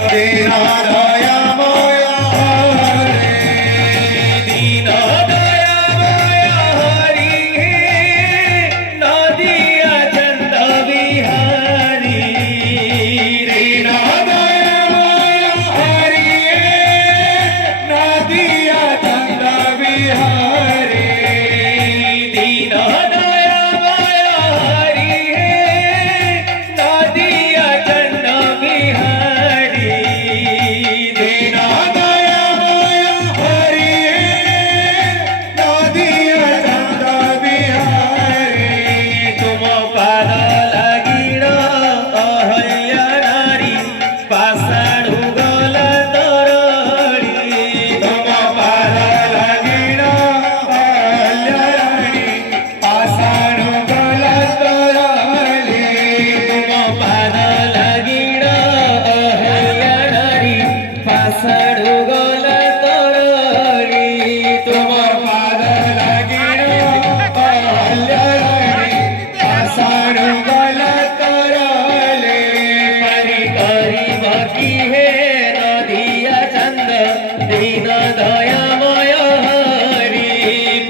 दीना दयामय हरे दीन दयामय हरि नदिया चंद विहारी दीन दयामय हरि नदिया चंद विहारी दीन दयामय हरि नदिया चंद विहारी दीन दयामय हरि नदिया चंद विहारी तुम पाद लागिण अहल्या नारी पाषाणु गल तरणी तुम पाद लागिण अहल्या नारी पाषाणु गल तरणी तुम पाद लागिण अहल्या नारी पाषाणु गल तरणी तुम पाद लागिण अहल्या नारी पाषाणु गल तरले परी करी बकी हे नदिया चंद दीन दयामय हरि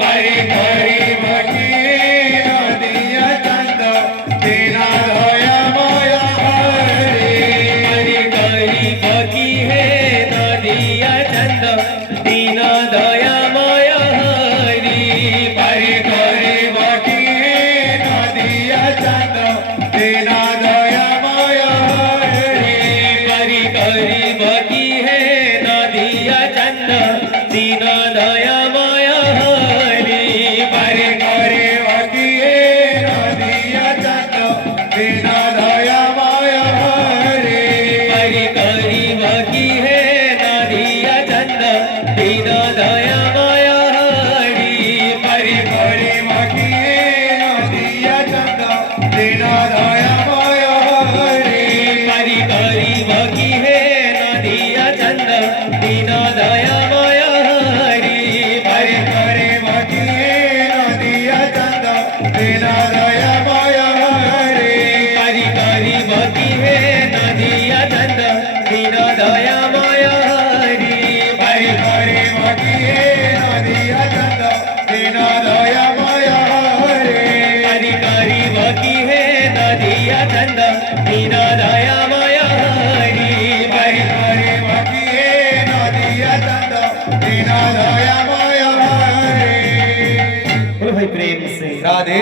परी करी बकी नदिया चंद दीन दयामय हरि परी करी बकी हे नदिया चंद दीन दयामय हरि परी करी बकी नदिया चंद दीन दयामय हरि परी करी बकी हे नदिया चंद दीन दयामय हरि परी करी बकी हे नदिया चंद दीन दयामय हरि परी करी बकी हे नदिया चंद दीन दयामय हरि परी करी बकी हे नदिया चंद दीन दयामय हरि परी करी बकी हे नदिया चंद दीन दयामय हरि परी करी बकी हे नदिया चंद दीन दयामय हरि परी करी बकी हे नदिया चंद दीन दयामय हरि परी करी बकी हे नदिया चंद दीन दयामय हरि परी करी बकी हे नदिया चंद दीन दयामय हरि परी करी बकी हे नदिया चंद दीन दयामय हरि। बोलो भाई प्रेम से राधे।